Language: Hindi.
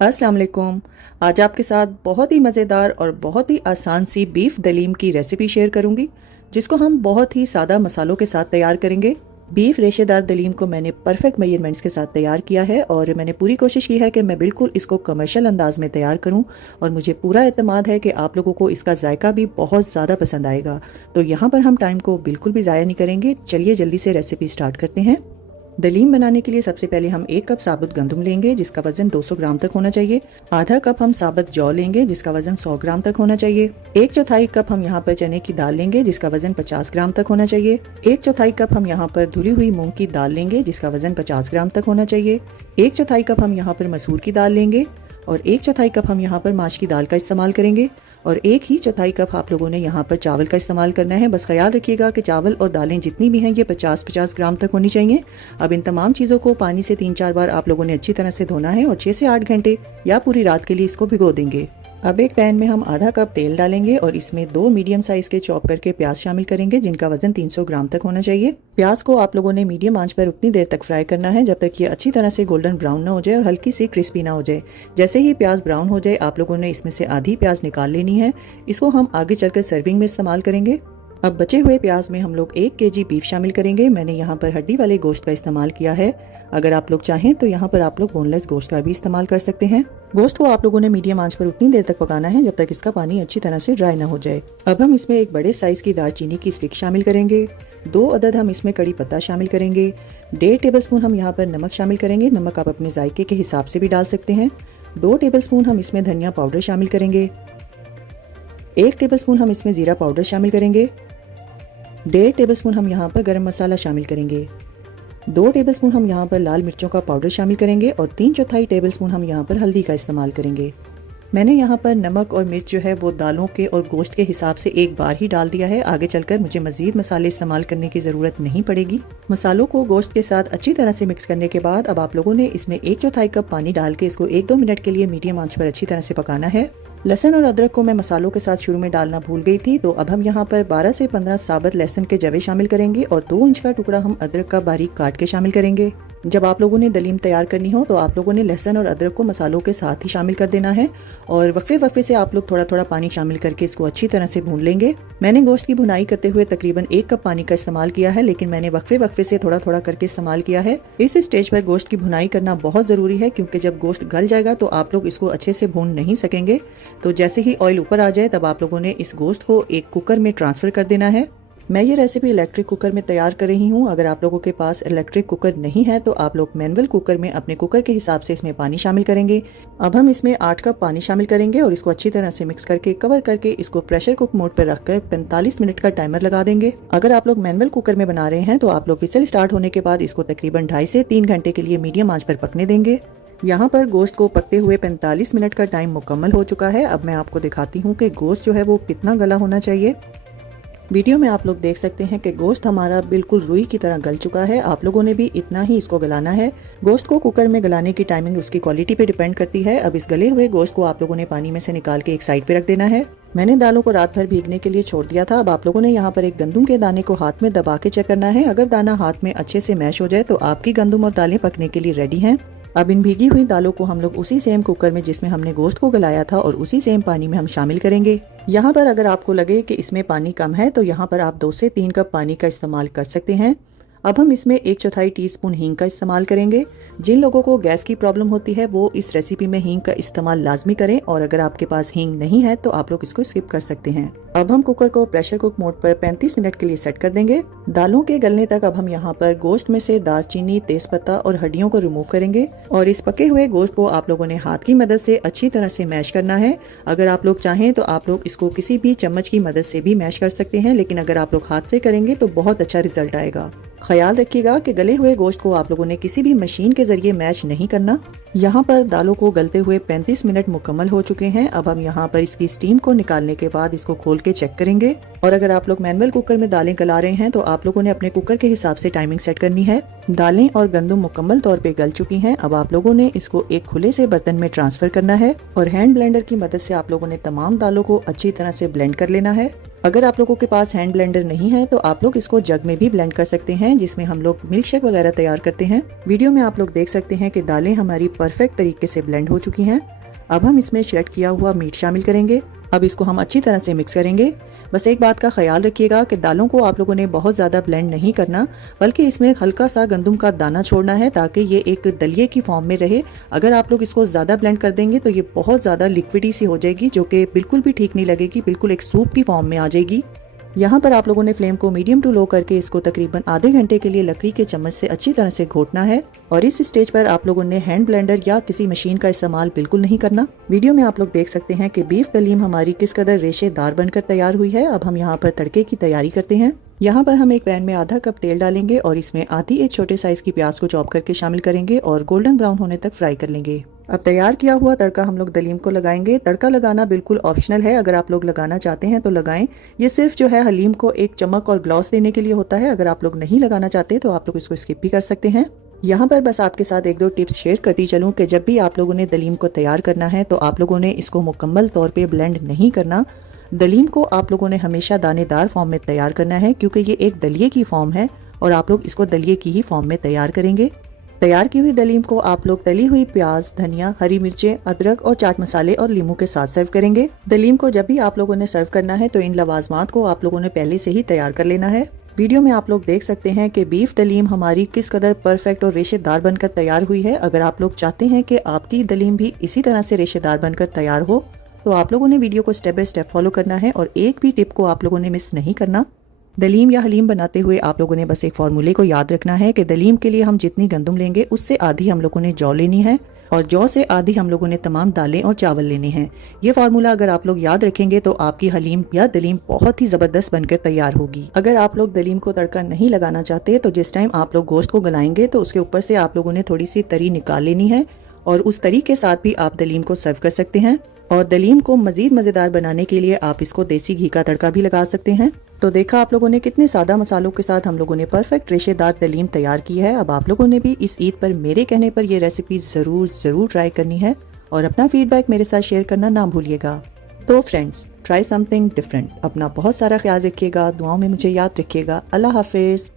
अस्सलाम वालेकुम। आज आपके साथ बहुत ही मज़ेदार और बहुत ही आसान सी बीफ दलीम की रेसिपी शेयर करूंगी, जिसको हम बहुत ही सादा मसालों के साथ तैयार करेंगे। बीफ रेशेदार दलीम को मैंने परफेक्ट मेजरमेंट्स के साथ तैयार किया है और मैंने पूरी कोशिश की है कि मैं बिल्कुल इसको कमर्शियल अंदाज में तैयार करूं और मुझे पूरा एतमाद है कि आप लोगों को इसका जायका भी बहुत ज़्यादा पसंद आएगा। तो यहाँ पर हम टाइम को बिल्कुल भी ज़ाया नहीं करेंगे। चलिए जल्दी से रेसिपी स्टार्ट करते हैं। दलीम बनाने के लिए सबसे पहले हम 1 कप साबुत गंदम लेंगे जिसका वजन 200 ग्राम तक होना चाहिए। आधा कप हम साबुत जौ लेंगे जिसका वजन 100 ग्राम तक होना चाहिए। 1/4 कप हम यहाँ पर चने की दाल लेंगे जिसका वजन 50 ग्राम तक होना चाहिए। 1/4 कप हम यहाँ पर धुली हुई मूंग की दाल लेंगे जिसका वजन 50 ग्राम तक होना चाहिए। 1/4 कप हम यहाँ पर मसूर की दाल लेंगे और 1/4 कप हम यहाँ पर माश की दाल का इस्तेमाल करेंगे और 1/4 कप आप लोगों ने यहाँ पर चावल का इस्तेमाल करना है। बस ख्याल रखिएगा कि चावल और दालें जितनी भी हैं ये 50-50 ग्राम तक होनी चाहिए। अब इन तमाम चीज़ों को पानी से 3-4 बार आप लोगों ने अच्छी तरह से धोना है और 6 से 8 घंटे या पूरी रात के लिए इसको भिगो देंगे। अब एक पैन में हम आधा कप तेल डालेंगे और इसमें 2 मीडियम साइज के चॉप करके प्याज शामिल करेंगे जिनका वजन 300 ग्राम तक होना चाहिए। प्याज को आप लोगों ने मीडियम आंच पर उतनी देर तक फ्राई करना है जब तक ये अच्छी तरह से गोल्डन ब्राउन ना हो जाए और हल्की सी क्रिस्पी ना हो जाए। जैसे ही प्याज ब्राउन हो जाए आप लोगों ने इसमें से आधी प्याज निकाल लेनी है। इसको हम आगे चलकर सर्विंग में इस्तेमाल करेंगे। अब बचे हुए प्याज में हम लोग 1 केजी बीफ शामिल करेंगे। मैंने यहाँ पर हड्डी वाले गोश्त का इस्तेमाल किया है। अगर आप लोग चाहें तो यहाँ पर आप लोग बोनलेस गोश्त का भी इस्तेमाल कर सकते हैं। गोश्त को आप लोगों ने मीडियम आंच पर उतनी देर तक पकाना है जब तक इसका पानी अच्छी तरह से ड्राई ना हो जाए। अब हम इसमें एक बड़े साइज की दालचीनी की स्टिक शामिल करेंगे। 2 अदद हम इसमें कड़ी पत्ता शामिल करेंगे। 1.5 टेबलस्पून हम यहाँ पर नमक शामिल करेंगे। नमक आप अपने जायके के हिसाब से भी डाल सकते हैं। 2 टेबलस्पून हम इसमें धनिया पाउडर शामिल करेंगे। 1 टेबलस्पून हम इसमें जीरा पाउडर शामिल करेंगे। 1.5 टेबलस्पून हम यहाँ पर गरम मसाला शामिल करेंगे। 2 टेबलस्पून हम यहाँ पर लाल मिर्चों का पाउडर शामिल करेंगे और 3/4 टेबलस्पून हम यहाँ पर हल्दी का इस्तेमाल करेंगे। मैंने यहाँ पर नमक और मिर्च जो है वो दालों के और गोश्त के हिसाब से एक बार ही डाल दिया है। आगे चलकर मुझे मजीद मसाले इस्तेमाल करने की ज़रूरत नहीं पड़ेगी। मसालों को गोश्त के साथ अच्छी तरह से मिक्स करने के बाद अब आप लोगों ने इसमें 1/4 कप पानी डाल के इसको 1-2 मिनट के लिए मीडियम आंच पर अच्छी तरह से पकाना है। लहसुन और अदरक को मैं मसालों के साथ शुरू में डालना भूल गई थी, तो अब हम यहाँ पर 12 से 15 साबुत लहसुन के जवे शामिल करेंगे और 2 इंच का टुकड़ा हम अदरक का बारीक काट के शामिल करेंगे। जब आप लोगों ने दलीम तैयार करनी हो तो आप लोगों ने लहसुन और अदरक को मसालों के साथ ही शामिल कर देना है और वक्फे से आप लोग थोड़ा थोड़ा पानी शामिल करके इसको अच्छी तरह से भून लेंगे। मैंने गोश्त की भुनाई करते हुए तकरीबन 1 कप पानी का इस्तेमाल किया है, लेकिन मैंने वक्फे से थोड़ा थोड़ा करके इस्तेमाल किया है। इस स्टेज पर गोश्त की भुनाई करना बहुत ज़रूरी है क्योंकि जब गोश्त गल जाएगा तो आप लोग इसको अच्छे से भून नहीं सकेंगे। तो जैसे ही ऑयल ऊपर आ जाए तब आप लोगों ने इस गोश्त को एक कुकर में ट्रांसफ़र कर देना है। मैं ये रेसिपी इलेक्ट्रिक कुकर में तैयार कर रही हूँ। अगर आप लोगों के पास इलेक्ट्रिक कुकर नहीं है तो आप लोग मैनुअल कुकर में अपने कुकर के हिसाब से इसमें पानी शामिल करेंगे। अब हम इसमें 8 कप पानी शामिल करेंगे और इसको अच्छी तरह से मिक्स करके कवर करके इसको प्रेशर कुक मोड पर रखकर 45 मिनट का टाइमर लगा देंगे। अगर आप लोग मैनुअल कुकर में बना रहे हैं तो आप लोग विसल स्टार्ट होने के बाद इसको तकरीबन 2.5 से 3 घंटे के लिए मीडियम आंच पर पकने देंगे। यहाँ पर गोश्त को पकते हुए 45 मिनट का टाइम मुकम्मल हो चुका है। अब मैं आपको दिखाती हूँ कि गोश्त जो है वो कितना गला होना चाहिए। वीडियो में आप लोग देख सकते हैं कि गोश्त हमारा बिल्कुल रुई की तरह गल चुका है। आप लोगों ने भी इतना ही इसको गलाना है। गोश्त को कुकर में गलाने की टाइमिंग उसकी क्वालिटी पे डिपेंड करती है। अब इस गले हुए गोश्त को आप लोगों ने पानी में से निकाल के एक साइड पे रख देना है। मैंने दालों को रात भर भीगने के लिए छोड़ दिया था। अब आप लोगों ने यहाँ पर एक गंदम के दाने को हाथ में दबा के चेक करना है। अगर दाना हाथ में अच्छे से मैश हो जाए तो आपकी गंदम और दालें पकने के लिए रेडी हैं। अब इन भीगी हुई दालों को हम लोग उसी सेम कुकर में जिसमें हमने गोश्त को गलाया था और उसी सेम पानी में हम शामिल करेंगे। यहाँ पर अगर आपको लगे कि इसमें पानी कम है तो यहाँ पर आप 2 से 3 कप पानी का इस्तेमाल कर सकते हैं। अब हम इसमें 1/4 टीस्पून हींग का इस्तेमाल करेंगे। जिन लोगों को गैस की प्रॉब्लम होती है वो इस रेसिपी में हींग का इस्तेमाल लाजमी करें और अगर आपके पास हींग नहीं है तो आप लोग इसको स्किप कर सकते हैं। अब हम कुकर को प्रेशर कुक मोड पर 35 मिनट के लिए सेट कर देंगे। दालों के गलने तक अब हम यहाँ पर गोश्त में से दालचीनी, तेजपत्ता और हड्डियों को रिमूव करेंगे और इस पके हुए गोश्त को आप लोगों ने हाथ की मदद से अच्छी तरह से मैश करना है। अगर आप लोग चाहें तो आप लोग इसको किसी भी चम्मच की मदद से भी मैश कर सकते हैं, लेकिन अगर आप लोग हाथ से करेंगे तो बहुत अच्छा रिजल्ट आएगा। ख्याल रखिएगा कि गले हुए गोश्त को आप लोगों ने किसी भी मशीन के जरिए मैश नहीं करना। यहाँ पर दालों को गलते हुए 35 मिनट मुकम्मल हो चुके हैं। अब हम यहाँ पर इसकी स्टीम को निकालने के बाद इसको खोल के चेक करेंगे। और अगर आप लोग मैनुअल कुकर में दालें गला रहे हैं तो आप लोगों ने अपने कुकर के हिसाब से टाइमिंग सेट करनी है। दालें और गंदम मुकम्मल तौर पे गल चुकी हैं। अब आप लोगों ने इसको एक खुले से बर्तन में ट्रांसफर करना है और हैंड ब्लेंडर की मदद से आप लोगों ने तमाम दालों को अच्छी तरह से ब्लेंड कर लेना है। अगर आप लोगों के पास हैंड ब्लेंडर नहीं है तो आप लोग इसको जग में भी ब्लेंड कर सकते हैं, जिसमें हम लोग मिल्क शेक वगैरह तैयार करते हैं। वीडियो में आप लोग देख सकते हैं कि दालें हमारी परफेक्ट तरीके से ब्लेंड हो चुकी हैं। अब हम इसमें श्रेड किया हुआ मीट शामिल करेंगे। अब इसको हम अच्छी तरह से मिक्स करेंगे। बस एक बात का ख्याल रखिएगा कि दालों को आप लोगों ने बहुत ज़्यादा ब्लेंड नहीं करना, बल्कि इसमें हल्का सा गंदम का दाना छोड़ना है ताकि ये एक दलिये की फॉर्म में रहे। अगर आप लोग इसको ज़्यादा ब्लेंड कर देंगे तो ये बहुत ज़्यादा लिक्विडी सी हो जाएगी, जो कि बिल्कुल भी ठीक नहीं लगेगी, बिल्कुल एक सूप की फॉर्म में आ जाएगी। यहाँ पर आप लोगों ने फ्लेम को मीडियम टू लो करके इसको तकरीबन आधे घंटे के लिए लकड़ी के चम्मच से अच्छी तरह से घोटना है। और इस स्टेज पर आप लोगों ने हैंड ब्लेंडर या किसी मशीन का इस्तेमाल बिल्कुल नहीं करना। वीडियो में आप लोग देख सकते हैं कि बीफ दलीम हमारी किस कदर रेशेदार बनकर तैयार हुई है। अब हम यहाँ पर तड़के की तैयारी करते हैं। यहाँ पर हम एक पैन में आधा कप तेल डालेंगे और इसमें आधी एक छोटे साइज की प्याज को चॉप करके शामिल करेंगे और गोल्डन ब्राउन होने तक फ्राई कर लेंगे। अब तैयार किया हुआ तड़का हम लोग दलीम को लगाएंगे। तड़का लगाना बिल्कुल ऑप्शनल है, अगर आप लोग लगाना चाहते हैं तो लगाएं। ये सिर्फ जो है हलीम को एक चमक और ग्लॉस देने के लिए होता है। अगर आप लोग नहीं लगाना चाहते तो आप लोग इसको स्किप भी कर सकते हैं। यहाँ पर बस आपके साथ एक दो टिप्स शेयर करती चलूँ कि जब भी आप लोगों ने दलीम को तैयार करना है तो आप लोगों ने इसको मुकम्मल तौर पे ब्लेंड नहीं करना। दलीम को आप लोगों ने हमेशा दानेदार फॉर्म में तैयार करना है, क्योंकि ये एक दलिये की फॉर्म है और आप लोग इसको दलिये की ही फॉर्म में तैयार करेंगे। तैयार की हुई दलीम को आप लोग तली हुई प्याज, धनिया, हरी मिर्चें, अदरक और चाट मसाले और लीमू के साथ सर्व करेंगे। दलीम को जब भी आप लोगों ने सर्व करना है तो इन लवाजमात को आप लोगों ने पहले से ही तैयार कर लेना है। वीडियो में आप लोग देख सकते हैं कि बीफ दलीम हमारी किस कदर परफेक्ट और रेशेदार बनकर तैयार हुई है। अगर आप लोग चाहते हैं कि आपकी दलीम भी इसी तरह से रेशेदार बनकर तैयार हो तो आप लोगों ने वीडियो को स्टेप बाय स्टेप फॉलो करना है और एक भी टिप को आप लोगों ने मिस नहीं करना। दलीम या हलीम बनाते हुए आप लोगों ने बस एक फार्मूले को याद रखना है कि दलीम के लिए हम जितनी गंदम लेंगे उससे आधी हम लोगों ने जौ लेनी है और जौ से आधी हम लोगों ने तमाम दालें और चावल लेने हैं। ये फार्मूला अगर आप लोग याद रखेंगे तो आपकी हलीम या दलीम बहुत ही जबरदस्त बनकर तैयार होगी। अगर आप लोग दलीम को तड़का नहीं लगाना चाहते तो जिस टाइम आप लोग गोश्त को गलाएंगे तो उसके ऊपर से आप लोगों ने थोड़ी सी तरी निकाल लेनी है और उस तरी के साथ भी आप दलीम को सर्व कर सकते हैं। और दलीम को मजीद मजेदार बनाने के लिए आप इसको देसी घी का तड़का भी लगा सकते हैं। तो देखा आप लोगों ने कितने सादा मसालों के साथ हम लोगों ने परफेक्ट रेशेदार दलीम तैयार की है। अब आप लोगों ने भी इस ईद पर मेरे कहने पर ये रेसिपी जरूर ट्राई करनी है और अपना फीडबैक मेरे साथ शेयर करना ना भूलिएगा। तो फ्रेंड्स, ट्राई समथिंग डिफरेंट। अपना बहुत सारा ख्याल रखिएगा, दुआओं में मुझे याद रखिएगा। अल्लाह हाफिज।